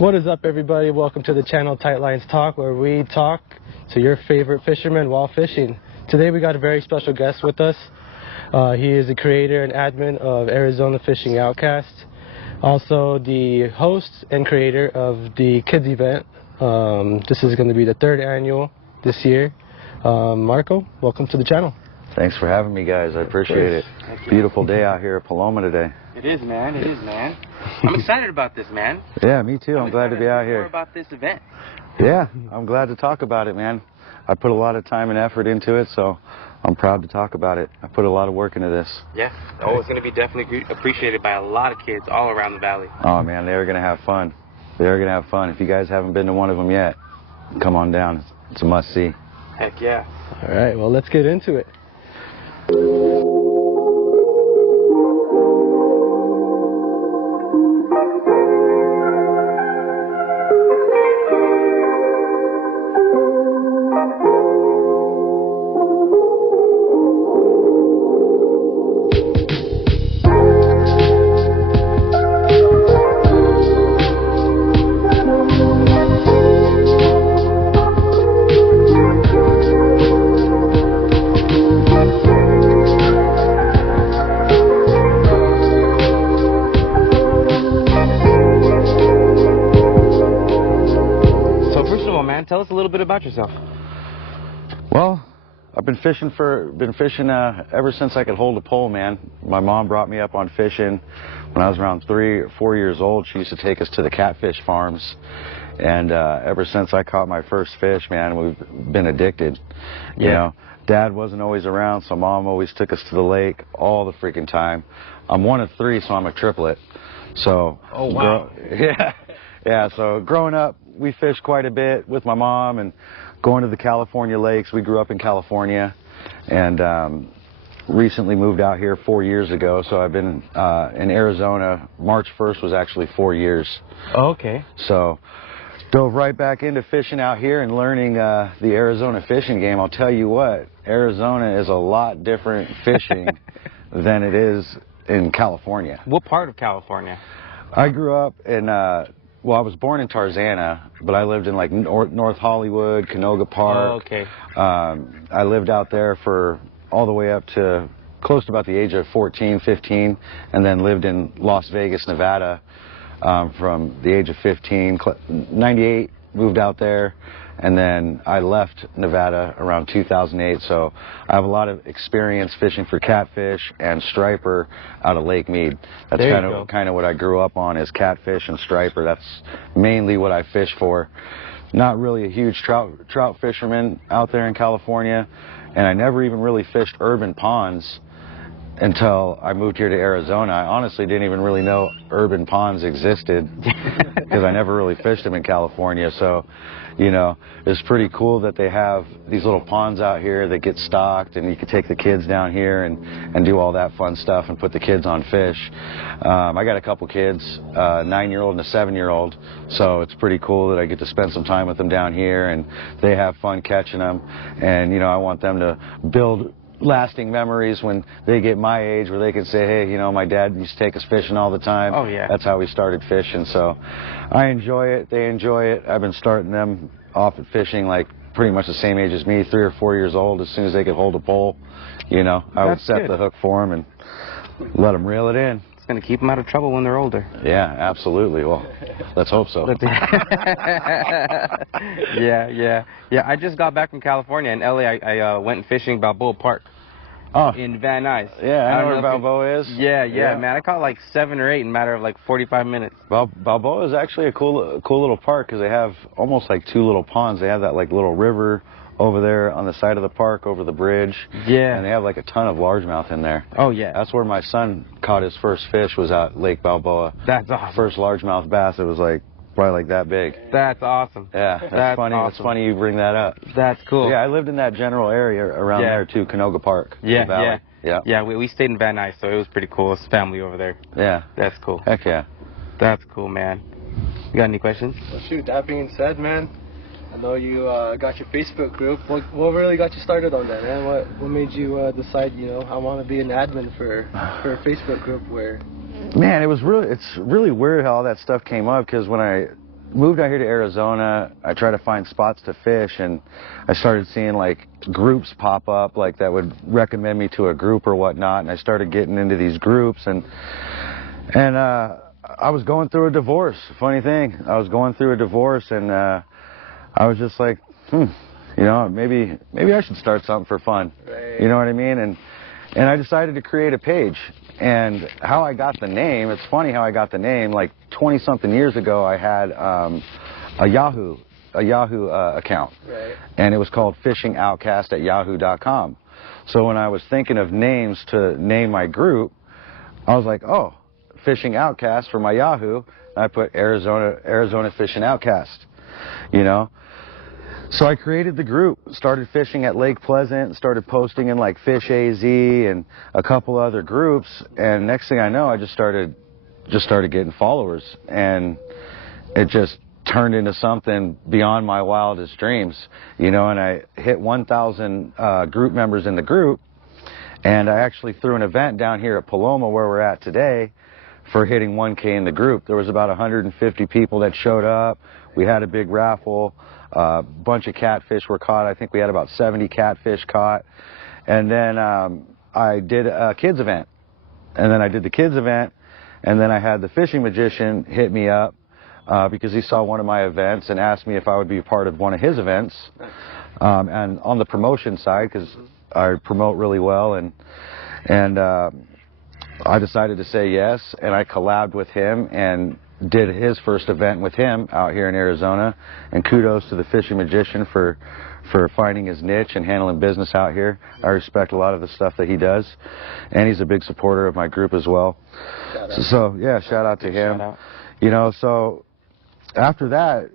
What is up, everybody? Welcome to the channel Tight Lines Talk, where we talk to your favorite fishermen while fishing. Today we got a very special guest with us. He is the creator and admin of Arizona Fishing Outkast, also the host and creator of the kids event. This is going to be the 3rd annual this year. Marco, welcome to the channel. Thanks for having me, guys. I appreciate it. Beautiful day out here at Paloma today. It is, man. It is, man. I'm excited about this, man. Yeah, me too. I'm glad to be out here. More about this event. Yeah, I'm glad to talk about it, man. I put a lot of time and effort into it, so I'm proud to talk about it. I put a lot of work into this. Yeah. Oh, it's going to be definitely appreciated by a lot of kids all around the valley. Oh, man, they're going to have fun. They're going to have fun. If you guys haven't been to one of them yet, come on down. It's a must-see. Heck yeah. All right, well, let's get into it. Tell us a little bit about yourself. Well, I've been fishing ever since I could hold a pole, man. My mom brought me up on fishing when I was around 3 or 4 years old. She used to take us to the catfish farms, and ever since I caught my first fish, man, we've been addicted. You know, Dad wasn't always around, so Mom always took us to the lake all the freaking time. I'm one of 3, so I'm a triplet. So, oh wow, yeah. So growing up, we fished quite a bit with my mom and going to the California lakes. We grew up in California and recently moved out here 4 years ago. So I've been in Arizona. March 1st was actually 4 years. Oh, okay. So dove right back into fishing out here and learning the Arizona fishing game. I'll tell you what, Arizona is a lot different fishing than it is in California. What part of California? I grew up in well, I was born in Tarzana, but I lived in like North Hollywood, Canoga Park. Oh, okay. I lived out there for all the way up to close to about the age of 14, 15, and then lived in Las Vegas, Nevada from the age of 15. 98, moved out there, and then I left Nevada around 2008, so I have a lot of experience fishing for catfish and striper out of Lake Mead. That's kind of what I grew up on, is catfish and striper. That's mainly what I fish for. Not really a huge trout fisherman out there in California, and I never even really fished urban ponds until I moved here to Arizona. I honestly didn't even really know urban ponds existed because I never really fished them in California. So, you know, it's pretty cool that they have these little ponds out here that get stocked, and you can take the kids down here and do all that fun stuff and put the kids on fish. I got a couple kids, a 9-year-old and a 7-year-old, so it's pretty cool that I get to spend some time with them down here, and they have fun catching them. And, you know, I want them to build lasting memories when they get my age, where they can say, hey, you know, my dad used to take us fishing all the time. Oh, yeah. That's how we started fishing. So I enjoy it. They enjoy it. I've been starting them off at fishing like pretty much the same age as me, 3 or 4 years old. As soon as they could hold a pole, you know, I would set the hook for them and let them reel it in. It's going to keep them out of trouble when they're older. Yeah, absolutely. Well, let's hope so. Yeah. I just got back from California. In LA, I went fishing Balboa Park. Oh, in Van Nuys. Yeah, I know where Balboa is. Yeah, man. I caught like 7 or 8 in a matter of like 45 minutes. Balboa is actually a cool little park because they have almost like 2 little ponds. They have that like little river over there on the side of the park over the bridge. Yeah. And they have like a ton of largemouth in there. Oh, yeah. That's where my son caught his first fish, was at Lake Balboa. That's awesome. First largemouth bass. It was like probably like that big. That's awesome. Yeah, that's funny. Awesome. It's funny you bring that up. That's cool. Yeah, I lived in that general area around there too, Canoga Park. Yeah. Yeah, we stayed in Van Nuys, so it was pretty cool. It's family over there. Yeah. That's cool. Heck yeah. That's cool, man. You got any questions? Well, shoot, that being said, man, I know you got your Facebook group. What really got you started on that, man? What made you decide, you know, I want to be an admin for a Facebook group where... Man, it's really weird how all that stuff came up, because when I moved out here to Arizona, I tried to find spots to fish, and I started seeing like groups pop up like that would recommend me to a group or whatnot, and I started getting into these groups, and I was going through a divorce. Funny thing, I was going through a divorce, and I was just like, you know, maybe I should start something for fun. Right. You know what I mean? And I decided to create a page. And how I got the name, it's funny how I got the name. Like 20-something years ago, I had a Yahoo account. Right. And it was called fishingoutcast@yahoo.com. So when I was thinking of names to name my group, I was like, oh, Fishing Outkast for my Yahoo. And I put Arizona Fishing Outkast, you know. So I created the group, started fishing at Lake Pleasant, started posting in like Fish AZ and a couple other groups, and next thing I know, I just started getting followers, and it just turned into something beyond my wildest dreams, you know. And I hit 1,000 group members in the group, and I actually threw an event down here at Paloma where we're at today for hitting 1K in the group. There was about 150 people that showed up. We had a big raffle. A bunch of catfish were caught. I think we had about 70 catfish caught. And then I did a kids event. And then I did the kids event. And then I had the fishing magician hit me up because he saw one of my events and asked me if I would be a part of one of his events. And on the promotion side, because I promote really well. And I decided to say yes. And I collabed with him and did his first event with him out here in Arizona, and kudos to the fishing magician for finding his niche and handling business out here. I respect a lot of the stuff that he does, and he's a big supporter of my group as well. So yeah, shout out to him. You know, so after that,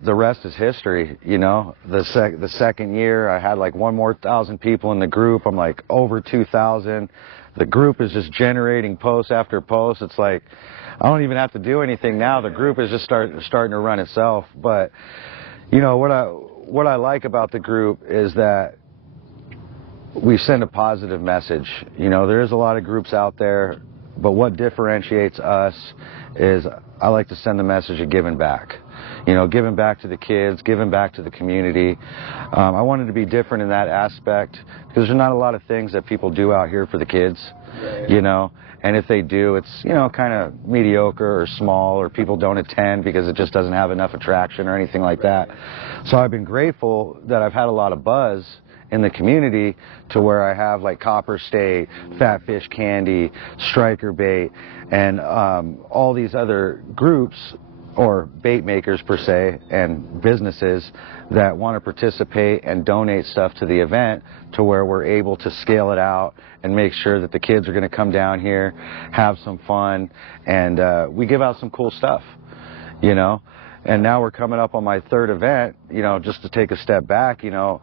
the rest is history. You know, the second year I had like 1,000 people in the group. I'm like over 2,000. The group is just generating post after post. It's like I don't even have to do anything now. The group is just starting to run itself. But you know what I like about the group is that we send a positive message. You know, there's a lot of groups out there, but what differentiates us is I like to send the message of giving back. You know, giving back to the kids, giving back to the community. I wanted to be different in that aspect because there's not a lot of things that people do out here for the kids, you know. And if they do, it's, you know, kind of mediocre or small, or people don't attend because it just doesn't have enough attraction or anything like that. So I've been grateful that I've had a lot of buzz in the community to where I have like Copper State, Fat Fish Candy, Striker Bait, and all these other groups or bait makers per se and businesses that want to participate and donate stuff to the event, to where we're able to scale it out and make sure that the kids are going to come down here, have some fun, and we give out some cool stuff, you know. And now we're coming up on my third event, you know, just to take a step back, you know,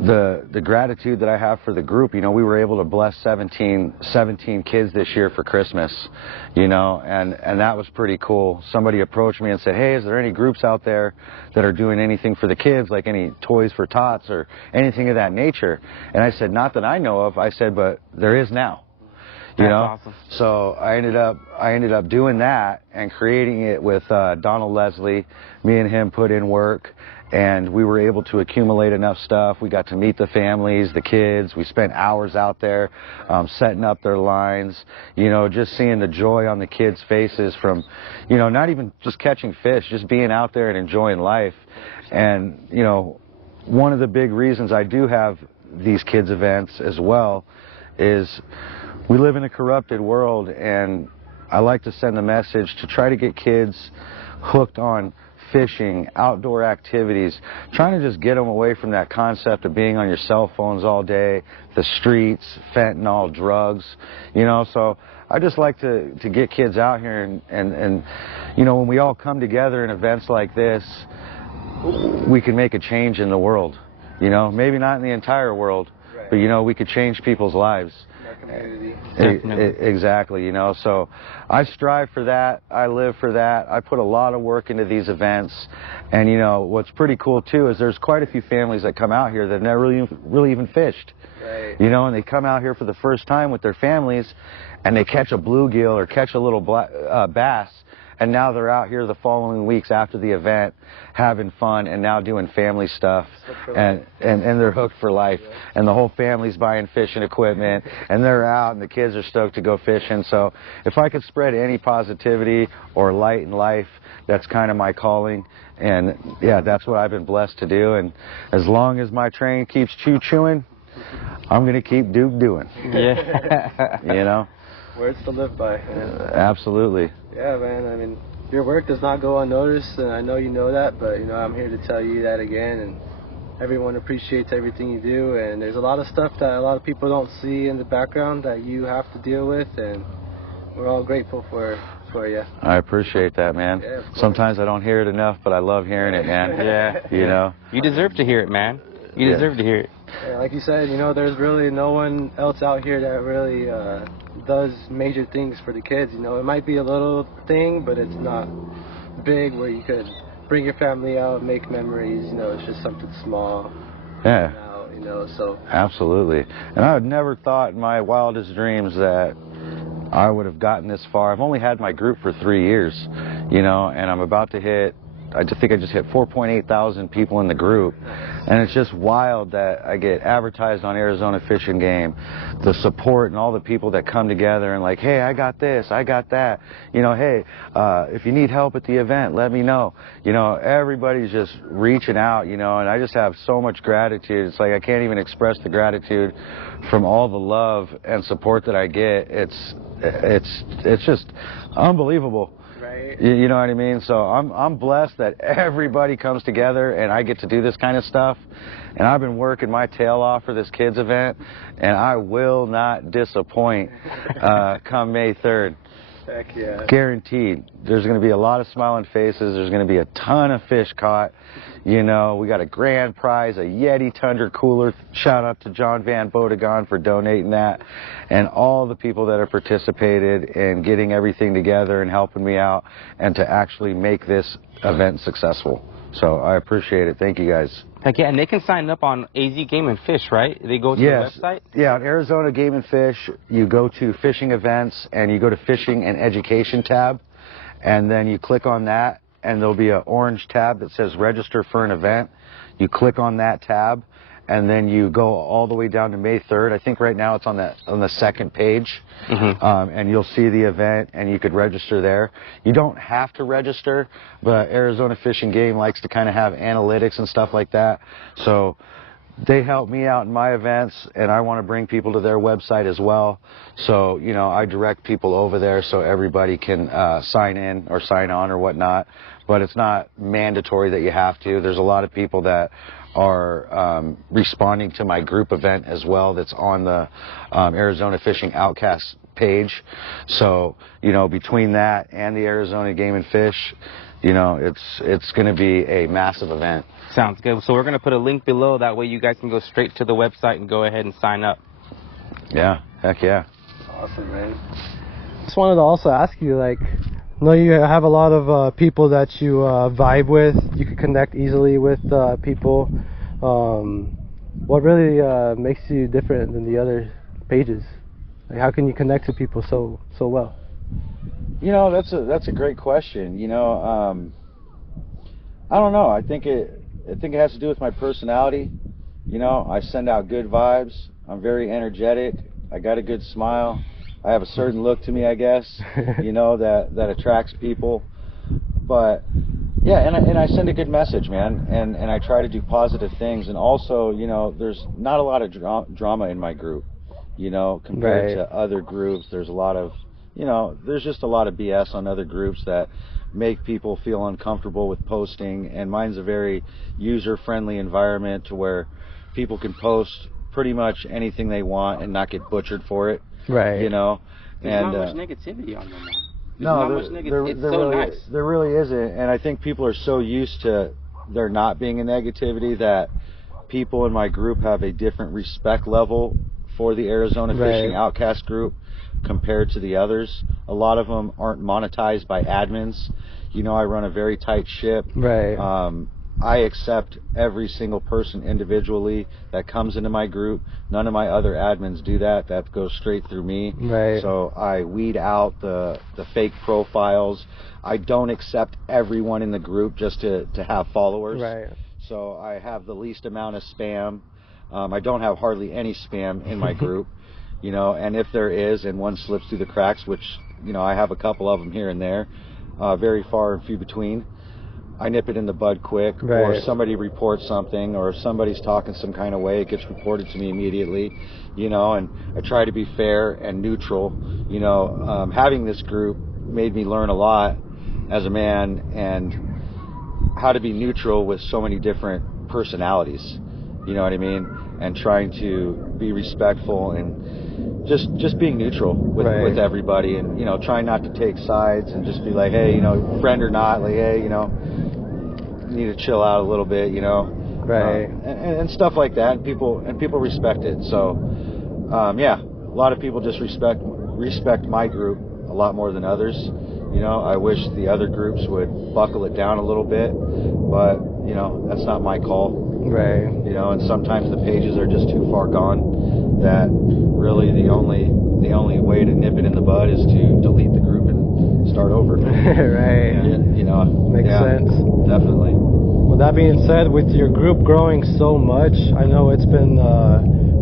the gratitude that I have for the group. You know, we were able to bless 17 kids this year for Christmas, you know, and that was pretty cool. Somebody approached me and said, hey, is there any groups out there that are doing anything for the kids, like any Toys for Tots or anything of that nature? And I said, not that I know of. I said, but there is now. You know, awesome. So I ended up doing that and creating it with Donald Leslie. Me and him put in work, and we were able to accumulate enough stuff. We got to meet the families, the kids. We spent hours out there setting up their lines, you know, just seeing the joy on the kids' faces from, you know, not even just catching fish, just being out there and enjoying life. And, you know, one of the big reasons I do have these kids' events as well is we live in a corrupted world, and I like to send a message to try to get kids hooked on fishing, outdoor activities, trying to just get them away from that concept of being on your cell phones all day, the streets, fentanyl, drugs, you know. So I just like to get kids out here and you know, when we all come together in events like this, we can make a change in the world, you know, maybe not in the entire world, but you know, we could change people's lives. Exactly, you know, so I strive for that. I live for that. I put a lot of work into these events, and you know, what's pretty cool too is there's quite a few families that come out here that never really even fished, you know, and they come out here for the first time with their families, and they catch a bluegill or catch a little bass, and now they're out here the following weeks after the event having fun and now doing family stuff, and they're hooked for life, and the whole family's buying fishing equipment, and they're out, and the kids are stoked to go fishing. So if I could spread any positivity or light in life, that's kind of my calling. And yeah, that's what I've been blessed to do. And as long as my train keeps chewing, I'm going to keep doing. Yeah. You know? Words to live by. Man. Absolutely. Yeah, man. I mean, your work does not go unnoticed, and I know you know that, but, you know, I'm here to tell you that again. And everyone appreciates everything you do, and there's a lot of stuff that a lot of people don't see in the background that you have to deal with, and we're all grateful for you. I appreciate that, man. Yeah, sometimes I don't hear it enough, but I love hearing it, man. Yeah. You know? You deserve to hear it, man. You deserve to hear it. Yeah, like you said, you know, there's really no one else out here that really does major things for the kids. You know, it might be a little thing, but it's not big where you could bring your family out, make memories. You know, it's just something small. Yeah. You know, so. Absolutely. And I had never thought in my wildest dreams that I would have gotten this far. I've only had my group for 3 years, you know, and I'm about to hit, I just think I just hit 4.8 thousand people in the group. And it's just wild that I get advertised on Arizona Fish and Game, the support and all the people that come together and like, hey, I got this, I got that. You know, hey, if you need help at the event, let me know. You know, everybody's just reaching out, you know, and I just have so much gratitude. It's like I can't even express the gratitude from all the love and support that I get. It's just unbelievable. Right. You know what I mean? So I'm blessed that everybody comes together and I get to do this kind of stuff. And I've been working my tail off for this kids event, and I will not disappoint come May 3rd. Heck yeah. Guaranteed. There's going to be a lot of smiling faces. There's going to be a ton of fish caught. You know, we got a grand prize, a Yeti Tundra cooler. Shout out to John Van Bodegon for donating that, and all the people that have participated in getting everything together and helping me out and to actually make this event successful. So I appreciate it. Thank you guys. Heck yeah, and they can sign up on AZ Game and Fish, right? They go to the website? Yeah, on Arizona Game and Fish, you go to fishing events and you go to fishing and education tab, and then you click on that, and there'll be an orange tab that says register for an event. You click on that tab, and then you go all the way down to May 3rd. I think right now it's on the second page, and you'll see the event, and you could register there. You don't have to register, but Arizona Fish and Game likes to kind of have analytics and stuff like that. So they help me out in my events, and I want to bring people to their website as well. So, you know, I direct people over there so everybody can sign in or sign on or whatnot. But it's not mandatory that you have to. There's a lot of people that are responding to my group event as well that's on the Arizona Fishing Outkast page. So, you know, between that and the Arizona Game and Fish, you know, it's going to be a massive event. Sounds good. So we're going to put a link below. That way you guys can go straight to the website and go ahead and sign up. Yeah, heck yeah. Awesome, man. Just wanted to also ask you, like, I know you have a lot of people that you vibe with. You can connect easily with people. What really makes you different than the other pages? Like, how can you connect to people so well? You know, that's a great question. You know, I don't know. I think it has to do with my personality. You know, I send out good vibes. I'm very energetic. I got a good smile. I have a certain look to me, I guess, you know, that attracts people. But yeah, and I send a good message, man, and I try to do positive things. And also, you know, there's not a lot of drama in my group, you know, compared to other groups. There's a lot of, you know, there's just a lot of BS on other groups that make people feel uncomfortable with posting. And mine's a very user-friendly environment to where people can post pretty much anything they want and not get butchered for it. Right. You know, There's not much negativity on them, man. There really isn't, and I think people are so used to there not being a negativity that people in my group have a different respect level for the Arizona Fishing Outkast group compared to the others. A lot of them aren't monetized by admins. You know, I run a very tight ship. Right. I accept every single person individually that comes into my group. None of my other admins do that. That goes straight through me. Right. So I weed out the fake profiles. I don't accept everyone in the group just to have followers. Right. So I have the least amount of spam. I don't have hardly any spam in my group, you know, and if there is and one slips through the cracks, which, you know, I have a couple of them here and there, very far and few between, I nip it in the bud quick. Right. Or somebody reports something, or if somebody's talking some kind of way, it gets reported to me immediately, you know, and I try to be fair and neutral. You know, having this group made me learn a lot as a man, and how to be neutral with so many different personalities, you know what I mean, and trying to be respectful and just being neutral with everybody, and, you know, trying not to take sides and just be like, hey, you know, friend or not, like, hey, you know, need to chill out a little bit, you know, Right. And stuff like that, and people respect it. So yeah, a lot of people just respect my group a lot more than others. You know, I wish the other groups would buckle it down a little bit, but, you know, that's not my call. Right. You know, and sometimes the pages are just too far gone that really the only way to nip it in the bud is to delete the group and start over. Right. You know, Makes sense. Definitely. Well, that being said, with your group growing so much, I know it's been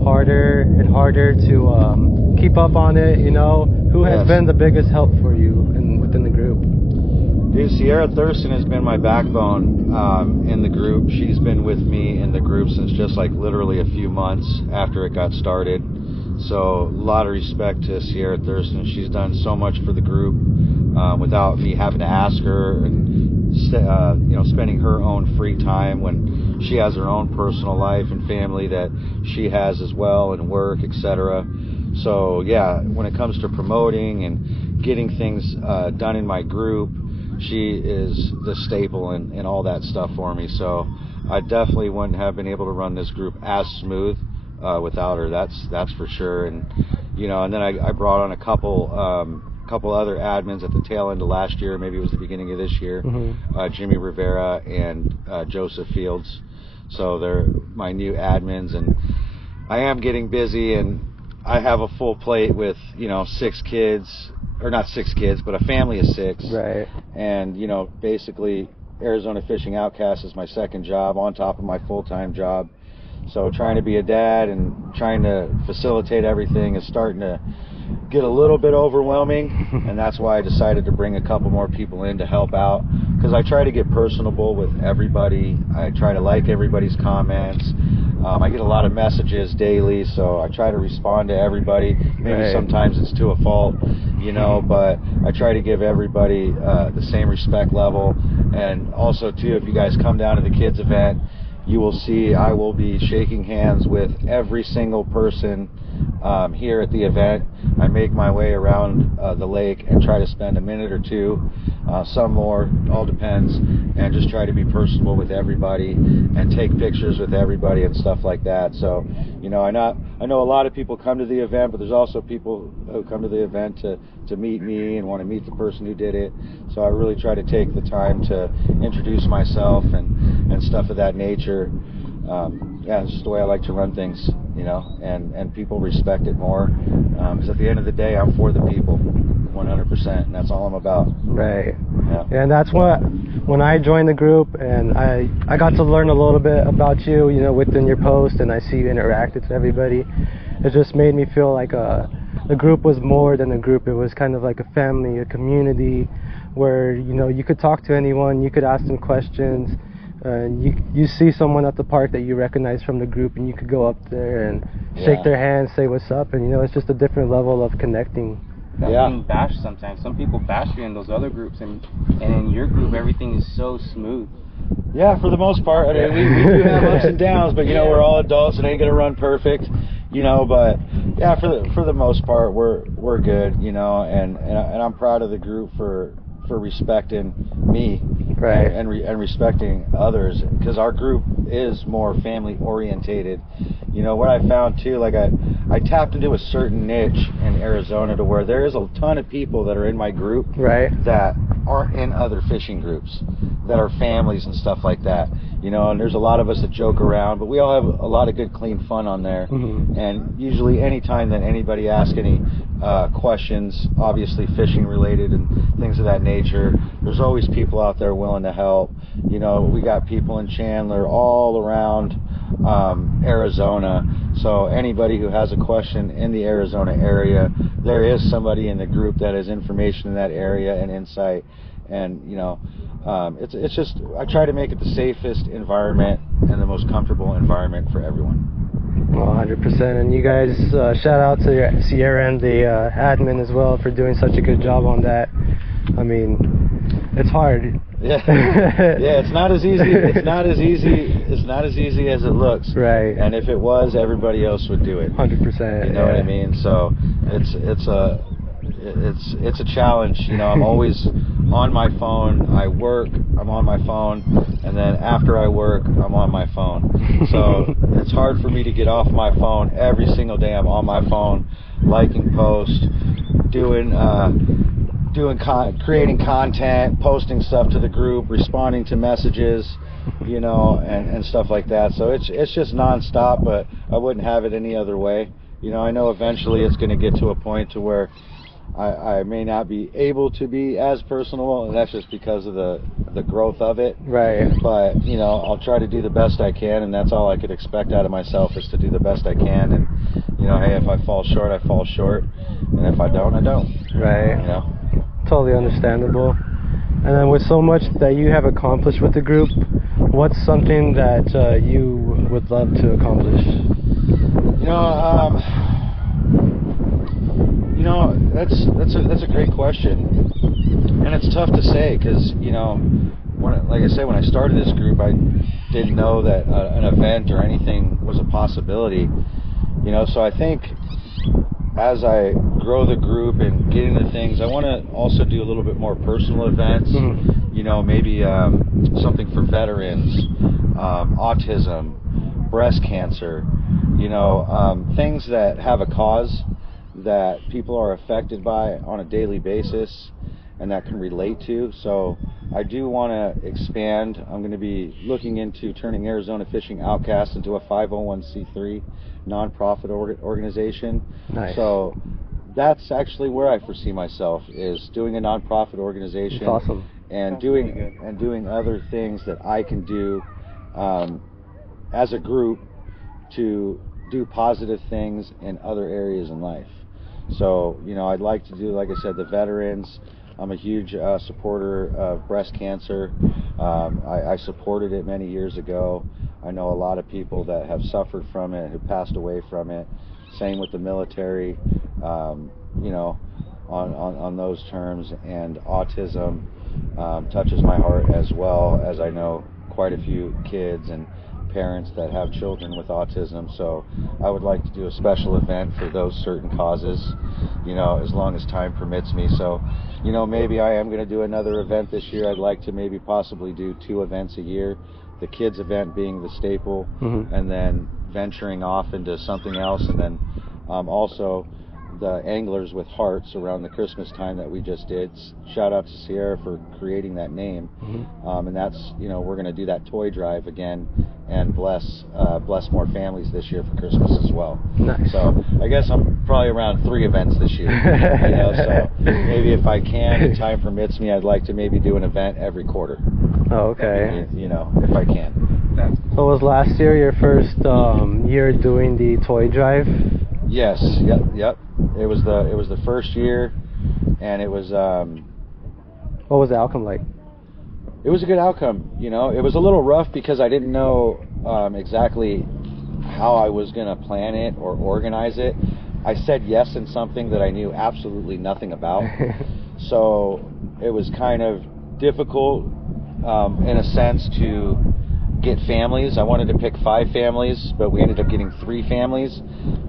harder and harder to keep up on it. You know, who has been the biggest help for you within the group? Dude, Sierra Thurston has been my backbone in the group. She's been with me in the group since just like literally a few months after it got started. So a lot of respect to Sierra Thurston. She's done so much for the group without me having to ask her, and you know, spending her own free time when she has her own personal life and family that she has as well, and work, etc. So yeah, when it comes to promoting and getting things done in my group, she is the staple in all that stuff for me. So I definitely wouldn't have been able to run this group as smooth without her. That's for sure. And, you know, and then I brought on a couple other admins at the tail end of last year, maybe it was the beginning of this year, Jimmy Rivera and Joseph Fields. So they're my new admins, and I am getting busy, and I have a full plate with, you know, 6 kids, or not 6 kids, but a family of 6. Right. And, you know, basically Arizona Fishing Outkast is my second job on top of my full-time job. So trying to be a dad and trying to facilitate everything is starting to get a little bit overwhelming, and that's why I decided to bring a couple more people in to help out, because I try to get personable with everybody. I try to like everybody's comments. I get a lot of messages daily, so I try to respond to everybody. Maybe sometimes it's to a fault, you know, but I try to give everybody the same respect level. And also too, if you guys come down to the kids event, you will see I will be shaking hands with every single person here at the event. I make my way around the lake and try to spend a minute or two, some more, all depends, and just try to be personable with everybody and take pictures with everybody and stuff like that. So, you know, I know a lot of people come to the event, but there's also people who come to the event to meet me and want to meet the person who did it. So I really try to take the time to introduce myself and stuff of that nature. Yeah, it's just the way I like to run things, you know, and people respect it more, because at the end of the day, I'm for the people, 100%, and that's all I'm about. Right. Yeah. And that's what, when I joined the group, and I got to learn a little bit about you, you know, within your post, and I see you interact with everybody. It just made me feel like the group was more than a group. It was kind of like a family, a community, where, you know, you could talk to anyone, you could ask them questions. You see someone at the park that you recognize from the group, and you could go up there and shake their hand, say what's up, and, you know, it's just a different level of connecting. Being bashed sometimes. Some people bash you in those other groups, and in your group everything is so smooth. Yeah, for the most part. I mean, we do have ups and downs, but, you know, we're all adults and ain't gonna run perfect, you know. But yeah, for the most part, we're good, you know, and I'm proud of the group for respecting me. Right. And respecting others, because our group is more family orientated. You know, what I found too, like I tapped into a certain niche in Arizona to where there is a ton of people that are in my group that aren't in other fishing groups, that are families and stuff like that. you know, and there's a lot of us that joke around, but we all have a lot of good, clean fun on there. And usually anytime that anybody asks any questions, obviously fishing related and things of that nature, there's always people out there willing to help. You know, we got people in Chandler, all around Arizona, so anybody who has a question in the Arizona area, there is somebody in the group that has information in that area and insight. And you know, it's just, I try to make it the safest environment and the most comfortable environment for everyone. Well, 100%. And you guys, shout out to your Sierra and the admin as well for doing such a good job on that. I mean, it's hard. Yeah, yeah, it's not as easy. It's not as easy as it looks. Right. And if it was, everybody else would do it. 100%. You know what I mean? So it's a challenge. You know, I'm always on my phone. I work, I'm on my phone, and then after I work, I'm on my phone. So it's hard for me to get off my phone. Every single day I'm on my phone, liking posts, creating content, posting stuff to the group, responding to messages, you know, and stuff like that. So it's just nonstop, but I wouldn't have it any other way. You know, I know eventually it's going to get to a point to where I may not be able to be as personal, and that's just because of the growth of it. Right. But, you know, I'll try to do the best I can, and that's all I could expect out of myself, is to do the best I can. And, you know, hey, if I fall short, I fall short. And if I don't, I don't. Right. You know? Totally understandable. And then with so much that you have accomplished with the group, what's something that you would love to accomplish? You know, that's a great question, and it's tough to say because, you know, like I said, when I started this group, I didn't know that an event or anything was a possibility. You know, so I think as I grow the group and get into things, I want to also do a little bit more personal events. You know, maybe something for veterans, autism, breast cancer. You know, things that have a cause that people are affected by on a daily basis and that can relate to. So I do want to expand. I'm going to be looking into turning Arizona Fishing Outkast into a 501c3 nonprofit organization. Nice. So that's actually where I foresee myself, is doing a nonprofit organization. That's awesome. And doing other things that I can do as a group to do positive things in other areas in life. So, you know, I'd like to do, like I said, the veterans. I'm a huge supporter of breast cancer. I supported it many years ago. I know a lot of people that have suffered from it, who passed away from it. Same with the military, you know, on those terms. And autism touches my heart, as well as I know quite a few kids and parents that have children with autism. So I would like to do a special event for those certain causes, you know, as long as time permits me. So, you know, maybe I am going to do another event this year. I'd like to maybe possibly do 2 events a year, the kids event being the staple, and then venturing off into something else. And then also the Anglers with Hearts around the Christmas time that we just did. Shout out to Sierra for creating that name. And that's, you know, we're going to do that toy drive again and bless more families this year for Christmas as well. Nice. So I guess I'm probably around 3 events this year. You know, so maybe if I can and time permits me, I'd like to maybe do an event every quarter. Oh, okay. You know, if I can. So was last year your first year doing the toy drive? Yes. Yep. It was the first year, and it was. What was the outcome like? It was a good outcome. You know, it was a little rough because I didn't know exactly how I was going to plan it or organize it. I said yes in something that I knew absolutely nothing about. So it was kind of difficult in a sense to get families. I wanted to pick 5 families, but we ended up getting 3 families.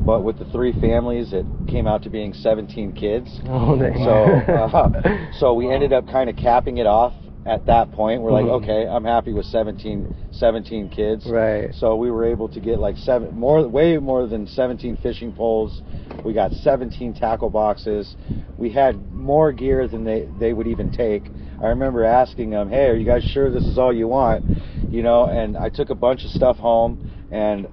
But with the 3 families, it came out to being 17 kids. Oh, dang. So we ended up kind of capping it off at that point. We're like, okay, I'm happy with 17 kids. Right. So we were able to get like way more than 17 fishing poles. We got 17 tackle boxes. We had more gear than they would even take. I remember asking them, hey, are you guys sure this is all you want? you know, and I took a bunch of stuff home and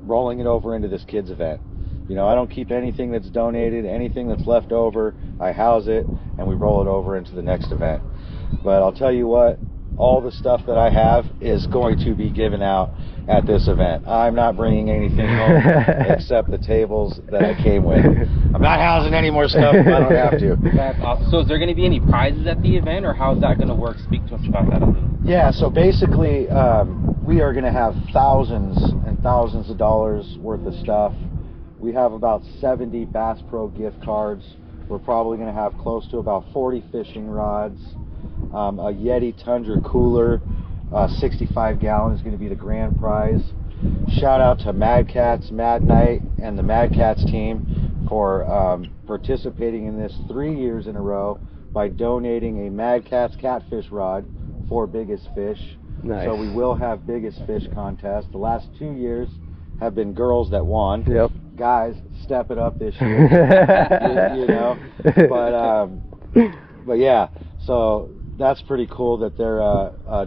rolling it over into this kids event. You know, I don't keep anything that's donated, anything that's left over, I house it and we roll it over into the next event. But I'll tell you what, all the stuff that I have is going to be given out at this event. I'm not bringing anything home except the tables that I came with. I'm not housing any more stuff if I don't have to. That's awesome. So is there going to be any prizes at the event, or how's that going to work? Speak to us about that a little. Yeah, so basically we are going to have thousands and thousands of dollars worth of stuff. We have about 70 Bass Pro gift cards. We're probably going to have close to about 40 fishing rods. A Yeti Tundra cooler, 65 gallon, is going to be the grand prize. Shout out to Mad Cats, Mad Night, and the Mad Cats team for participating in this 3 years in a row by donating a Mad Cats catfish rod for Biggest Fish. Nice. So we will have Biggest Fish contest. The last 2 years have been girls that won. Yep. Guys, step it up this year. you know, but yeah, so that's pretty cool that they're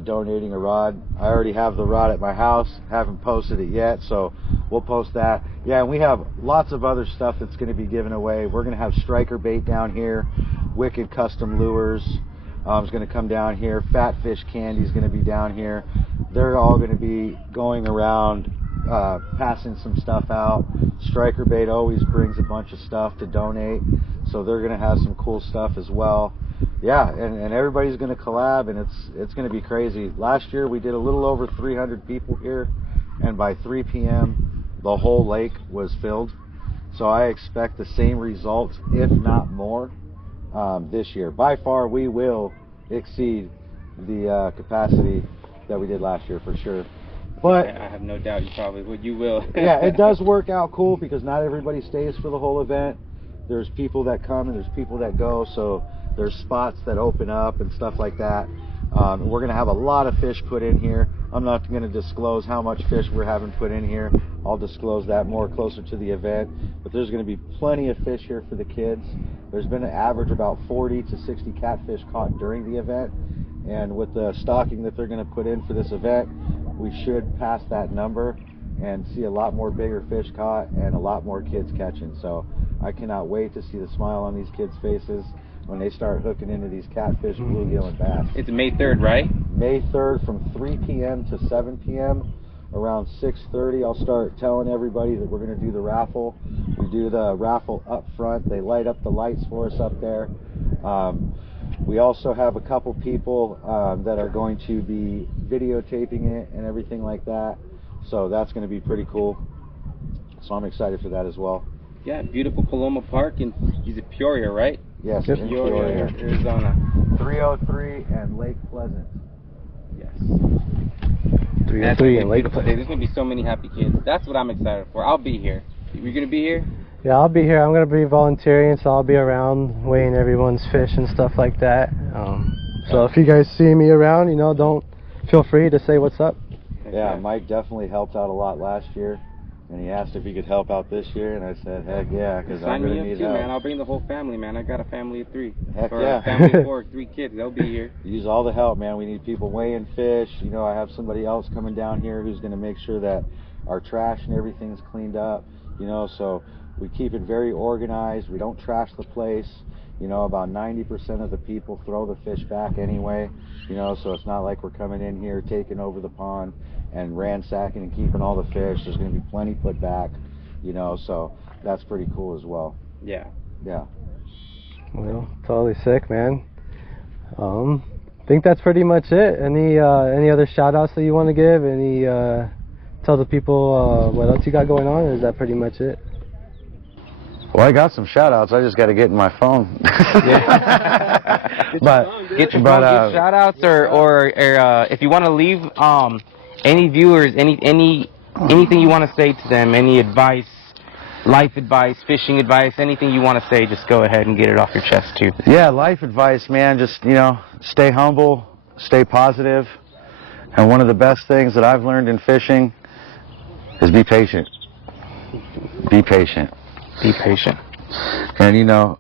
donating a rod. I already have the rod at my house, haven't posted it yet, so we'll post that. Yeah, and we have lots of other stuff that's going to be given away. We're going to have striker bait down here, Wicked Custom Lures is going to come down here, Fat Fish Candy is going to be down here. They're all going to be going around passing some stuff out. Striker bait always brings a bunch of stuff to donate, so they're going to have some cool stuff as well. Yeah, and everybody's going to collab, and it's going to be crazy. Last year we did a little over 300 people here, and by 3 p.m. the whole lake was filled. So I expect the same results, if not more, this year. By far we will exceed the capacity that we did last year for sure. But I have no doubt you probably would. You will. yeah, it does work out cool because not everybody stays for the whole event. There's people that come and there's people that go, so there's spots that open up and stuff like that. We're going to have a lot of fish put in here. I'm not going to disclose how much fish we're having put in here. I'll disclose that more closer to the event. But there's going to be plenty of fish here for the kids. There's been an average about 40 to 60 catfish caught during the event. And with the stocking that they're going to put in for this event, we should pass that number and see a lot more bigger fish caught and a lot more kids catching. So I cannot wait to see the smile on these kids' faces when they start hooking into these catfish, bluegill, and bass. It's May 3rd, right? May 3rd from 3 p.m. to 7 p.m. Around 6:30, I'll start telling everybody that we're going to do the raffle. We do the raffle up front. They light up the lights for us up there. We also have a couple people that are going to be videotaping it and everything like that. So that's going to be pretty cool. So I'm excited for that as well. Yeah, beautiful Paloma Park, and he's at Peoria, right? Yes, Yep. in Peoria, Peoria. Arizona. 303 and Lake Pleasant. Yes. 303 and Lake Beautiful day. There's going to be so many happy kids. That's what I'm excited for. I'll be here. You're going to be here? Yeah, I'll be here. I'm going to be volunteering, so I'll be around weighing everyone's fish and stuff like that. So if you guys see me around, you know, don't feel free to say what's up. Yeah, Mike definitely helped out a lot last year, and he asked if he could help out this year, and I said, heck yeah, because I'm going to need help. Man. I'll bring the whole family, man. I got a family of 3. Heck or yeah. a family of 4, 3 kids. They'll be here. Use all the help, man. We need people weighing fish. You know, I have somebody else coming down here who's going to make sure that our trash and everything's cleaned up, you know, so we keep it very organized. We don't trash the place. You know, about 90% of the people throw the fish back anyway, you know, so it's not like we're coming in here taking over the pond and ransacking and keeping all the fish. There's going to be plenty put back, you know, so that's pretty cool as well. Yeah. Yeah. Well, totally sick, man. I think that's pretty much it. Any other shout outs that you want to give? Any tell the people what else you got going on, or is that pretty much it? Well, I got some shout outs. I just got to get in my phone. but Get your phone, give shout outs, or if you want to leave any viewers anything you want to say to them, any advice, life advice, fishing advice, anything you want to say, just go ahead and get it off your chest too. Yeah, life advice, man. Just, you know, stay humble, stay positive. And one of the best things that I've learned in fishing is be patient. Be patient. Be patient. And, you know,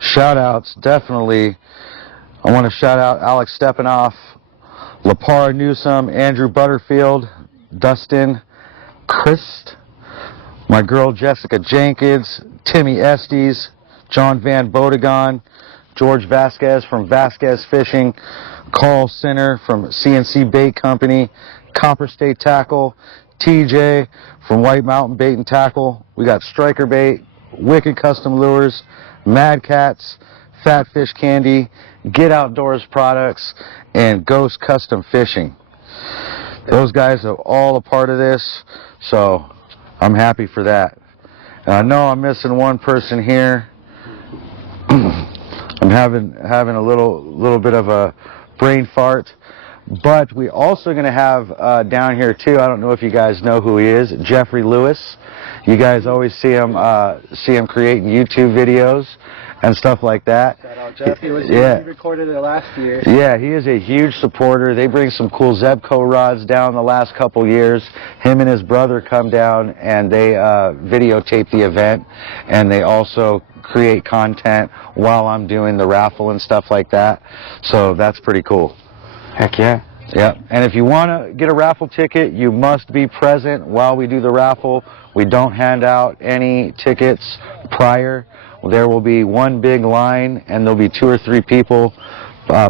shout outs, definitely. I want to shout out Alex Stepanoff, LaPara Newsome, Andrew Butterfield, Dustin Christ, my girl Jessica Jenkins, Timmy Estes, John Van Bodegon, George Vasquez from Vasquez Fishing, Carl Sinner from CNC Bait Company, Copper State Tackle, TJ from White Mountain Bait and Tackle. We got Striker Bait, Wicked Custom Lures, Mad Cats, Fat Fish Candy, Get Outdoors Products, and Ghost Custom Fishing. Those guys are all a part of this, so I'm happy for that. And I know I'm missing one person here. I'm having a little bit of a brain fart, but we also going to have down here too. I don't know if you guys know who he is, Jeffrey Lewis. You guys always see him creating YouTube videos and stuff like that. Shout out Jeff. He recorded it last year. Yeah, he is a huge supporter. They bring some cool Zebco rods down the last couple years. Him and his brother come down and they videotape the event, and they also create content while I'm doing the raffle and stuff like that. So that's pretty cool. Heck yeah. Yeah, and if you want to get a raffle ticket, you must be present while we do the raffle. We don't hand out any tickets prior. There will be one big line, and there'll be 2 or 3 people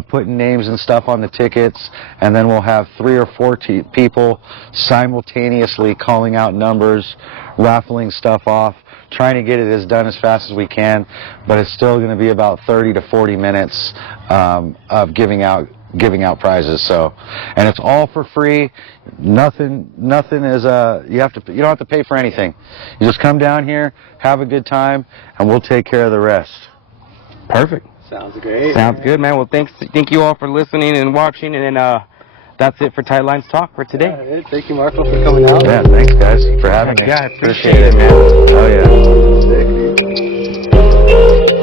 putting names and stuff on the tickets, and then we'll have 3 or 4 people simultaneously calling out numbers, raffling stuff off, trying to get it done as fast as we can, but it's still going to be about 30 to 40 minutes of giving out prizes. So, and it's all for free. Nothing is you don't have to pay for anything. You just come down here, have a good time, and we'll take care of the rest. Perfect. Sounds great. Sounds good, man. Well, thank you all for listening and watching, and then that's it for Tight Lines Talk for today. Thank you, Marco, for coming out. Yeah, thanks guys for having me. Yeah, I appreciate it, man. Oh yeah.